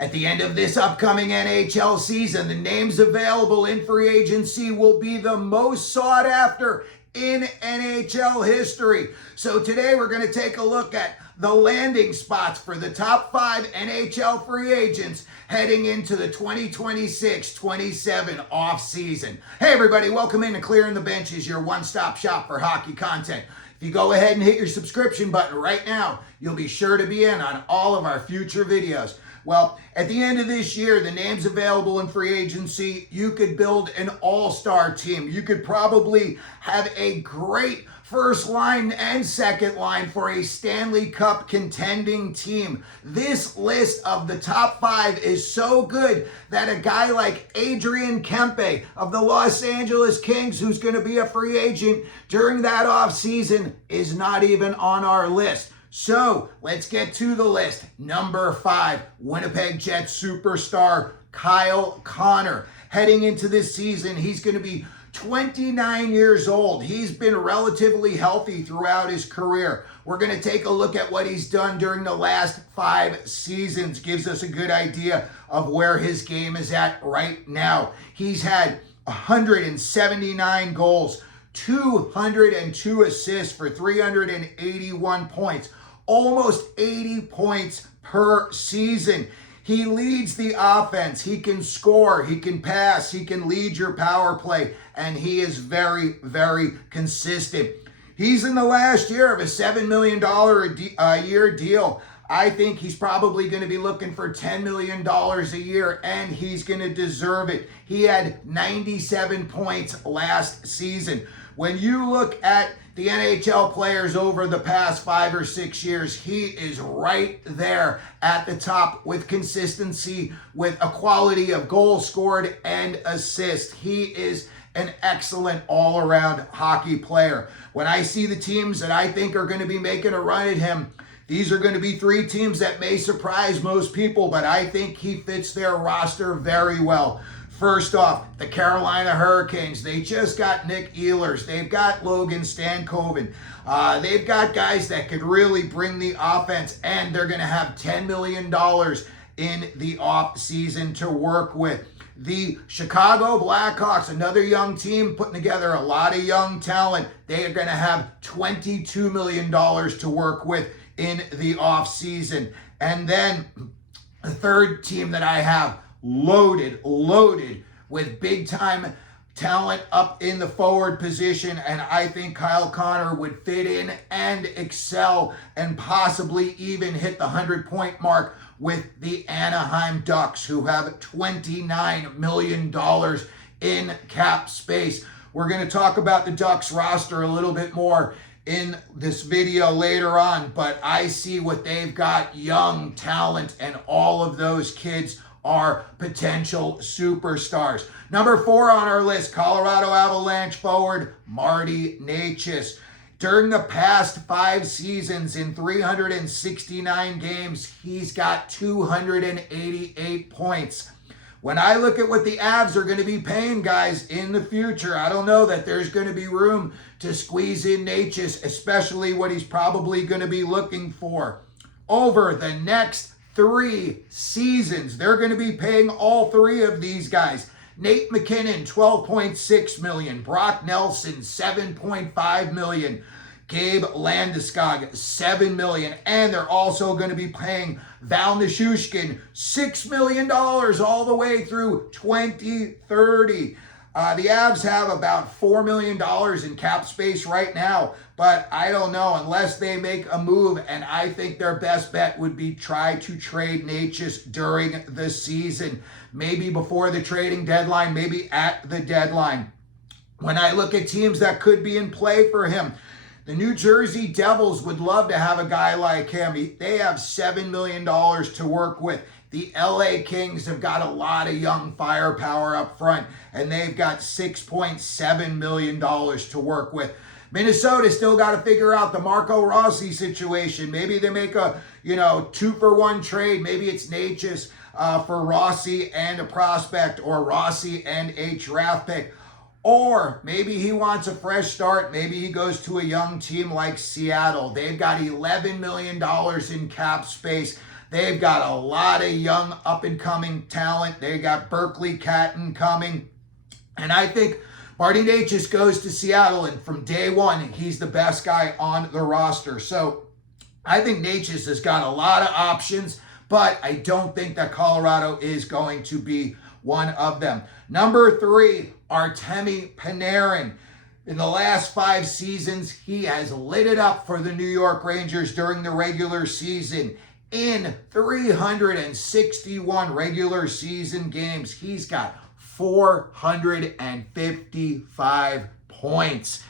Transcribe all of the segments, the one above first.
At the end of this upcoming NHL season, the names available in free agency will be the most sought after in NHL history. So today we're going to take a look at the landing spots for the top 5 NHL free agents heading into the 2026-27 offseason. Hey everybody, welcome into Clearing the Benches, your one-stop shop for hockey content. If you go ahead and hit your subscription button right now, you'll be sure to be in on all of our future videos. Well, at the end of this year, the names available in free agency, you could build an all-star team. You could probably have a great first line and second line for a Stanley Cup contending team. This list of the top 5 is so good that a guy like Adrian Kempe of the Los Angeles Kings, who's going to be a free agent during that offseason, is not even on our list. So let's get to the list. Number 5, Winnipeg Jets superstar Kyle Connor. Heading into this season, he's going to be 29 years old. He's been relatively healthy throughout his career. We're going to take a look at what he's done during the last 5 seasons. Gives us a good idea of where his game is at right now. He's had 179 goals, 202 assists for 381 points. Almost 80 points per season. He leads the offense. He can score. He can pass. He can lead your power play. And he is very, very consistent. He's in the last year of a $7 million a year deal. I think he's probably going to be looking for $10 million a year, and he's going to deserve it. He had 97 points last season. When you look at the NHL players over the past 5 or 6 years, he is right there at the top with consistency, with a quality of goals scored and assists. He is an excellent all-around hockey player. When I see the teams that I think are going to be making a run at him, these are going to be 3 teams that may surprise most people, but I think he fits their roster very well. First off, the Carolina Hurricanes. They just got Nick Ehlers. They've got Logan Stankoven. They've got guys that could really bring the offense, and they're going to have $10 million in the offseason to work with. The Chicago Blackhawks, another young team putting together a lot of young talent. They are going to have $22 million to work with in the offseason. And then the third team that I have, loaded with big-time talent up in the forward position, and I think Kyle Connor would fit in and excel and possibly even hit the 100-point mark with the Anaheim Ducks, who have $29 million in cap space. We're going to talk about the Ducks roster a little bit more in this video later on, but I see what they've got, young talent, and all of those kids are potential superstars. Number 4 on our list, Colorado Avalanche forward Marty Necas. During the past 5 seasons in 369 games, he's got 288 points. When I look at what the Avs are going to be paying guys in the future, I don't know that there's going to be room to squeeze in Necas, especially what he's probably going to be looking for. Over the next 3 seasons, they're going to be paying all 3 of these guys. Nate McKinnon, $12.6 million. Brock Nelson, $7.5 million. Gabe Landeskog, $7 million. And they're also going to be paying Val Nichushkin $6 million all the way through 2030. The Avs have about $4 million in cap space right now, but I don't know, unless they make a move, and I think their best bet would be try to trade Necas during the season, maybe before the trading deadline, maybe at the deadline. When I look at teams that could be in play for him, the New Jersey Devils would love to have a guy like him. They have $7 million to work with. The LA Kings have got a lot of young firepower up front, and they've got $6.7 million to work with. Minnesota still got to figure out the Marco Rossi situation. Maybe they make a 2-for-1 trade. Maybe it's Necas for Rossi and a prospect, or Rossi and a draft pick. Or maybe he wants a fresh start. Maybe he goes to a young team like Seattle. They've got $11 million in cap space. They've got a lot of young up-and-coming talent. They got Berkeley Catton coming. And I think Marty Necas goes to Seattle, and from day one, he's the best guy on the roster. So I think Necas has got a lot of options, but I don't think that Colorado is going to be one of them. Number 3, Artemi Panarin. In the last 5 seasons, he has lit it up for the New York Rangers during the regular season. In 361 regular season games, he's got 455 points.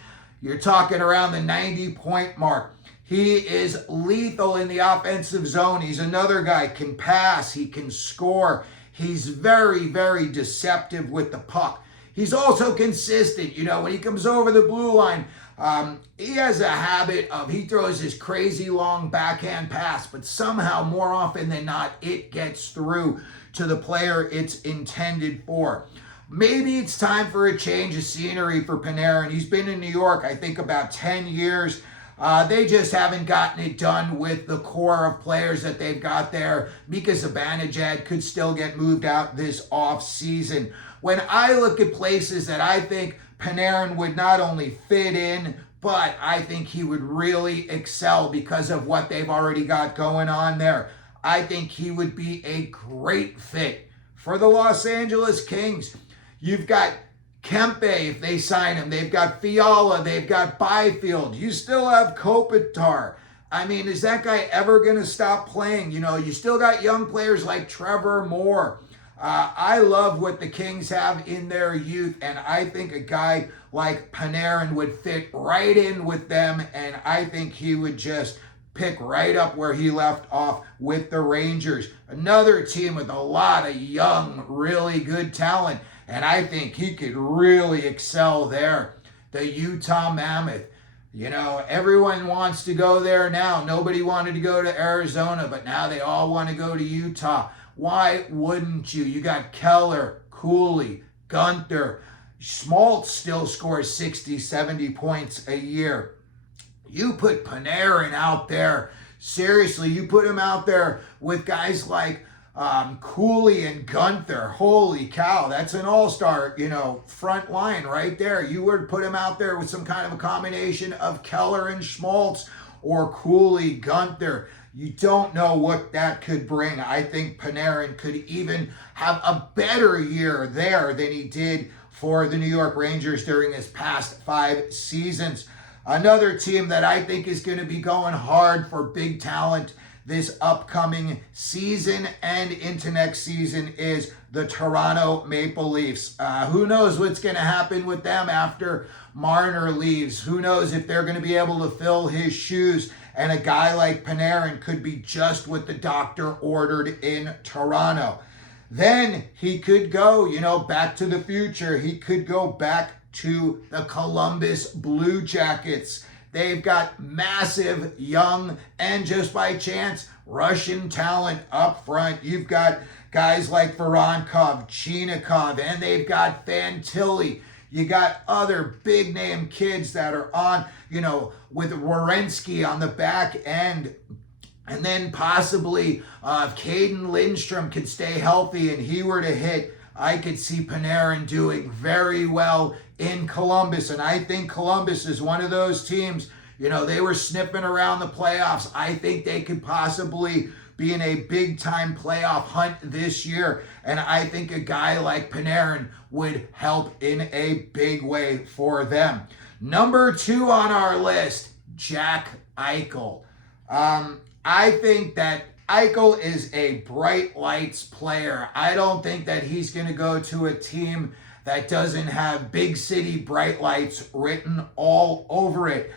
You're talking around the 90-point mark. He is lethal in the offensive zone. He's another guy, can pass, he can score. He's very, very deceptive with the puck. He's also consistent. You know, when he comes over the blue line, he has a habit of, he throws his crazy long backhand pass, but somehow more often than not, it gets through to the player it's intended for. Maybe it's time for a change of scenery for Panarin. He's been in New York, I think, about 10 years. They just haven't gotten it done with the core of players that they've got there. Mika Zibanejad could still get moved out this offseason. When I look at places that I think Panarin would not only fit in, but I think he would really excel because of what they've already got going on there. I think he would be a great fit for the Los Angeles Kings. You've got Kempe, if they sign him. They've got Fiala. They've got Byfield. You still have Kopitar. I mean, is that guy ever going to stop playing? You know, you still got young players like Trevor Moore. I love what the Kings have in their youth, and I think a guy like Panarin would fit right in with them, and I think he would just pick right up where he left off with the Rangers. Another team with a lot of young, really good talent, and I think he could really excel there. The Utah Mammoth. You know, everyone wants to go there now. Nobody wanted to go to Arizona, but now they all want to go to Utah. Why wouldn't you? You got Keller, Cooley, Gunther. Schmaltz still scores 60, 70 points a year. You put Panarin out there. Seriously, you put him out there with guys like Cooley and Gunther. Holy cow, that's an all-star, front line right there. You would put him out there with some kind of a combination of Keller and Schmaltz or Cooley, Gunther. You don't know what that could bring. I think Panarin could even have a better year there than he did for the New York Rangers during his past 5 seasons. Another team that I think is going to be going hard for big talent this upcoming season and into next season is the Toronto Maple Leafs. Who knows what's going to happen with them after Marner leaves? Who knows if they're going to be able to fill his shoes? And a guy like Panarin could be just what the doctor ordered in Toronto. Then he could go, back to the future. He could go back to the Columbus Blue Jackets. They've got massive, young, and just by chance, Russian talent up front. You've got guys like Voronkov, Chinikov, and they've got Fantilli. You got other big-name kids that are on, with Werenski on the back end. And then possibly if Caden Lindstrom could stay healthy and he were to hit, I could see Panarin doing very well in Columbus. And I think Columbus is one of those teams, they were sniffing around the playoffs. I think they could possibly be in a big-time playoff hunt this year. And I think a guy like Panarin would help in a big way for them. Number 2 on our list, Jack Eichel. I think that Eichel is a bright lights player. I don't think that he's going to go to a team that doesn't have big city bright lights written all over it.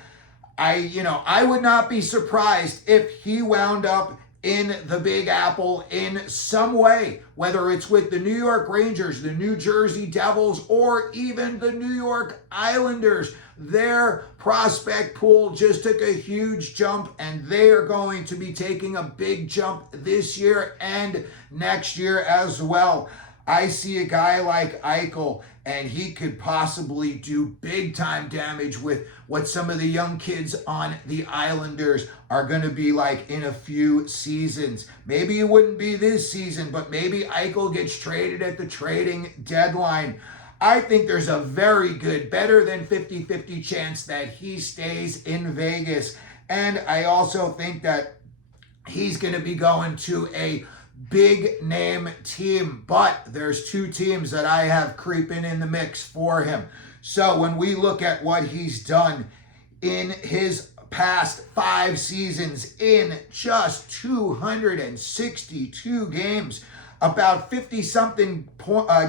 I would not be surprised if he wound up in the Big Apple in some way, whether it's with the New York Rangers, the New Jersey Devils, or even the New York Islanders. Their prospect pool just took a huge jump, and they are going to be taking a big jump this year and next year as well. I see a guy like Eichel, and he could possibly do big time damage with what some of the young kids on the Islanders are going to be like in a few seasons. Maybe it wouldn't be this season, but maybe Eichel gets traded at the trading deadline. I think there's a very good, better than 50-50 chance that he stays in Vegas. And I also think that he's going to be going to a big name team, but there's two teams that I have creeping in the mix for him. So when we look at what he's done in his past 5 seasons in just 262 games, about 50-something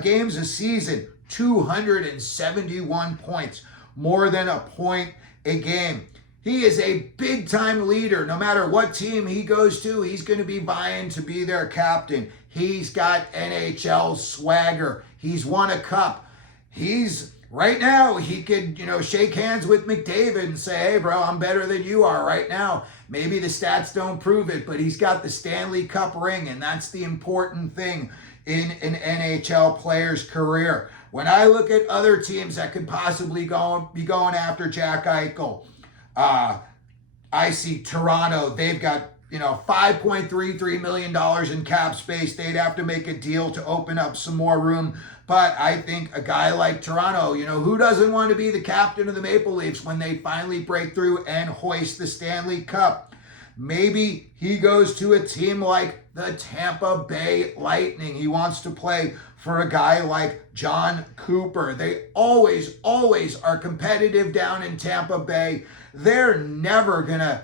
games a season, 271 points, more than a point a game. He is a big-time leader. No matter what team he goes to, he's going to be vying to be their captain. He's got NHL swagger. He's won a cup. Right now, he could, shake hands with McDavid and say, hey, bro, I'm better than you are right now. Maybe the stats don't prove it, but he's got the Stanley Cup ring, and that's the important thing in an NHL player's career. When I look at other teams that could possibly be going after Jack Eichel, I see Toronto. They've got, $5.33 million in cap space. They'd have to make a deal to open up some more room. But I think a guy like Toronto, who doesn't want to be the captain of the Maple Leafs when they finally break through and hoist the Stanley Cup? Maybe he goes to a team like the Tampa Bay Lightning. He wants to play for a guy like John Cooper. They always are competitive down in Tampa Bay. They're never going to,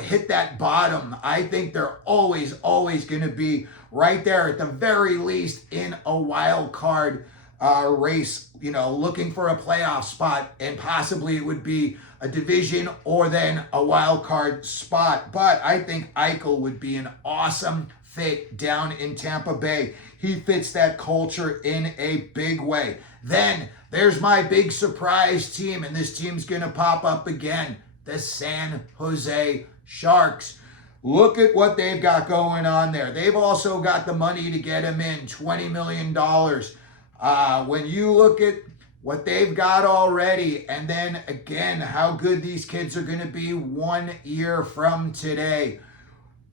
hit that bottom. I think they're always going to be right there at the very least in a wild card race, looking for a playoff spot, and possibly it would be a division or then a wild card spot. But I think Eichel would be an awesome fit down in Tampa Bay. He fits that culture in a big way. Then there's my big surprise team, and this team's going to pop up again, the San Jose Sharks. Look at what they've got going on there. They've also got the money to get him in, $20 million. When you look at what they've got already, and then again, how good these kids are going to be 1 year from today.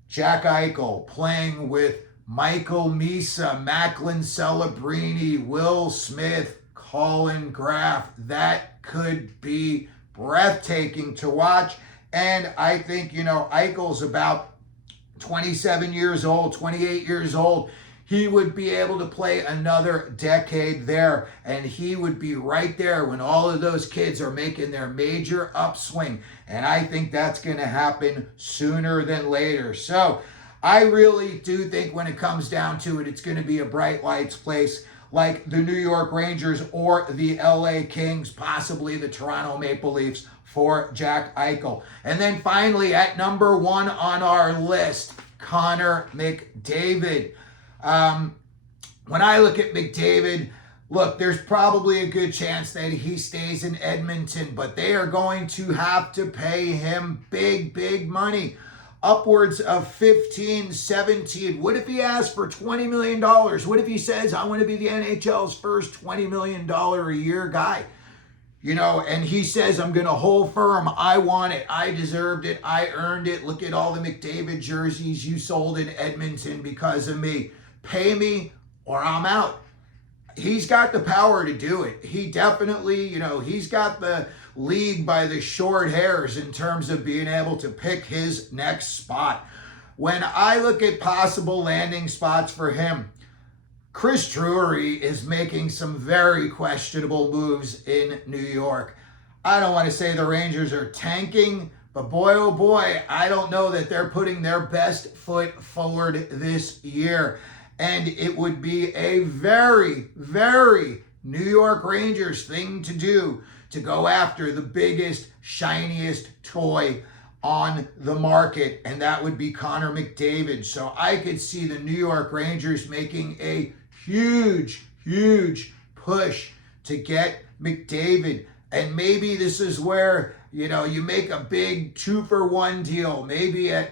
Jack Eichel playing with Michael Misa, Macklin Celebrini, Will Smith, Colin Graff. That could be breathtaking to watch. And I think, Eichel's about 27 years old, 28 years old. He would be able to play another decade there, and he would be right there when all of those kids are making their major upswing. And I think that's going to happen sooner than later. So I really do think when it comes down to it, it's going to be a bright lights place like the New York Rangers or the LA Kings, possibly the Toronto Maple Leafs for Jack Eichel. And then finally, at number 1 on our list, Connor McDavid. When I look at McDavid, look, there's probably a good chance that he stays in Edmonton, but they are going to have to pay him big money. Upwards of 15, 17. What if he asks for $20 million? What if he says, I want to be the NHL's first $20 million a year guy? And he says, I'm going to hold firm. I want it. I deserved it. I earned it. Look at all the McDavid jerseys you sold in Edmonton because of me. Pay me or I'm out. He's got the power to do it. He definitely, he's got the league by the short hairs in terms of being able to pick his next spot. When I look at possible landing spots for him, Chris Drury is making some very questionable moves in New York. I don't want to say the Rangers are tanking, but boy, oh boy, I don't know that they're putting their best foot forward this year. And it would be a very New York Rangers thing to do to go after the biggest, shiniest toy on the market, and that would be Connor McDavid. So I could see the New York Rangers making a huge push to get McDavid. And maybe this is where, you make a big 2-for-1 deal, maybe at,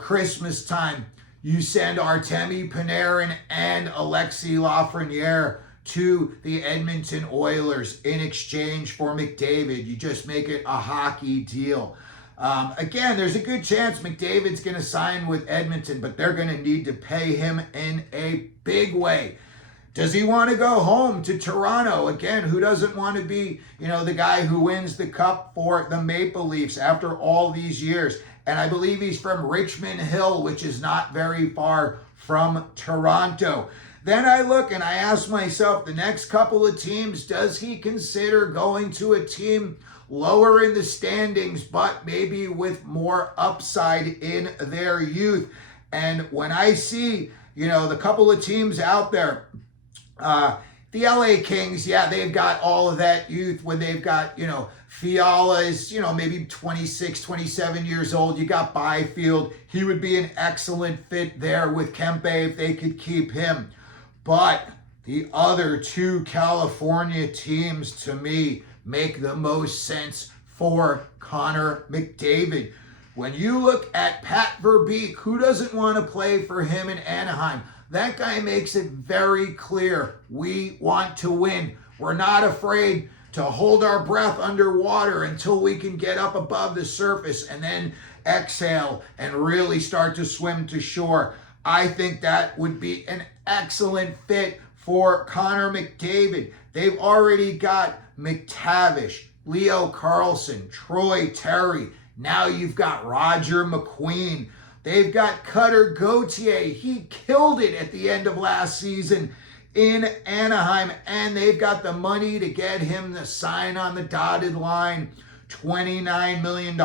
Christmas time. You send Artemi Panarin and Alexis Lafreniere to the Edmonton Oilers in exchange for McDavid. You just make it a hockey deal. Again, there's a good chance McDavid's going to sign with Edmonton, but they're going to need to pay him in a big way. Does he want to go home to Toronto? Again, who doesn't want to be, the guy who wins the cup for the Maple Leafs after all these years? And I believe he's from Richmond Hill, which is not very far from Toronto. Then I look and I ask myself, the next couple of teams, does he consider going to a team lower in the standings, but maybe with more upside in their youth? And when I see, the couple of teams out there, the LA Kings, they've got all of that youth when they've got, Fiala is, maybe 26, 27 years old. You got Byfield. He would be an excellent fit there with Kempe if they could keep him. But the other two California teams, to me, make the most sense for Connor McDavid. When you look at Pat Verbeek, who doesn't want to play for him in Anaheim? That guy makes it very clear. We want to win. We're not afraid to hold our breath underwater until we can get up above the surface and then exhale and really start to swim to shore. I think that would be an excellent fit for Connor McDavid. They've already got McTavish, Leo Carlsson, Troy Terry. Now you've got Roger McQueen. They've got Cutter Gauthier. He killed it at the end of last season in Anaheim, and they've got the money to get him to sign on the dotted line. $29 million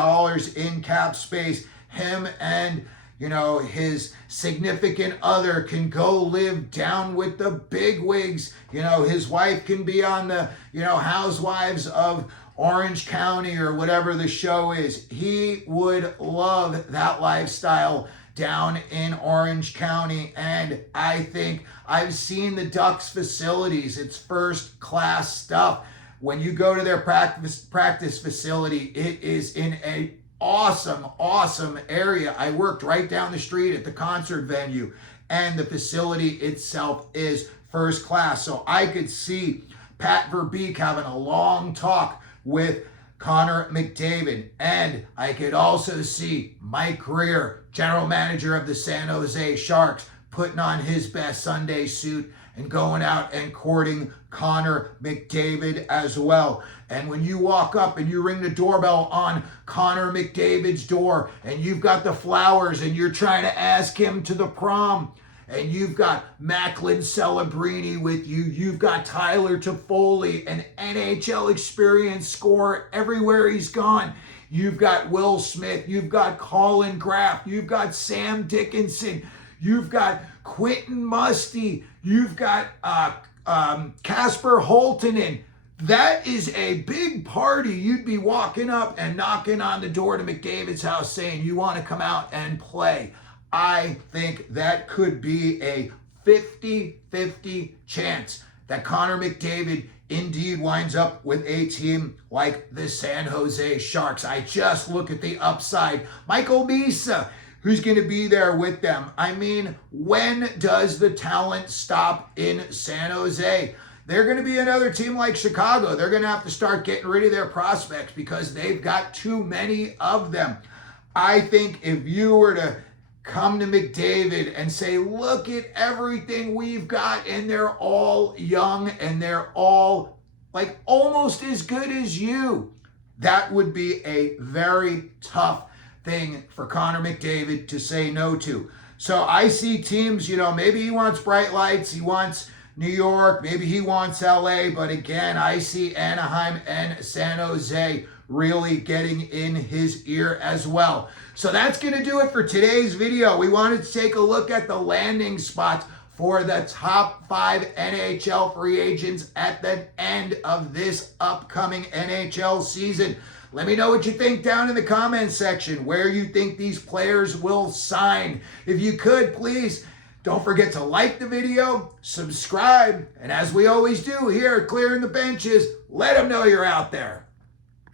in cap space. Him and, his significant other can go live down with the bigwigs. His wife can be on the, Housewives of Orange County or whatever the show is. He would love that lifestyle down in Orange County. And I think I've seen the Ducks facilities. It's first class stuff. When you go to their practice facility, it is in a awesome area. I worked right down the street at the concert venue, and the facility itself is first class. So I could see Pat Verbeek having a long talk with Connor McDavid. And I could also see Mike Greer, general manager of the San Jose Sharks, putting on his best Sunday suit and going out and courting Connor McDavid as well. And when you walk up and you ring the doorbell on Connor McDavid's door and you've got the flowers and you're trying to ask him to the prom, and you've got Macklin Celebrini with you, you've got Tyler Toffoli, an NHL experience scorer everywhere he's gone. You've got Will Smith, you've got Colin Graff, you've got Sam Dickinson, you've got Quentin Musty, you've got Casper Holtonen. That is a big party. You'd be walking up and knocking on the door to McDavid's house saying, you want to come out and play. I think that could be a 50-50 chance that Connor McDavid indeed winds up with a team like the San Jose Sharks. I just look at the upside. Michael Misa, who's going to be there with them. I mean, when does the talent stop in San Jose? They're going to be another team like Chicago. They're going to have to start getting rid of their prospects because they've got too many of them. I think if you were to come to McDavid and say, look at everything we've got, and they're all young and they're all like almost as good as you, that would be a very tough thing for Connor McDavid to say no to. So I see teams, maybe he wants bright lights, he wants New York, maybe he wants LA, but again, I see Anaheim and San Jose really getting in his ear as well. So that's going to do it for today's video. We wanted to take a look at the landing spots for the top 5 NHL free agents at the end of this upcoming NHL season. Let me know what you think down in the comments section, where you think these players will sign. If you could, please don't forget to like the video, subscribe, and as we always do here at Clearing the Benches, let them know you're out there.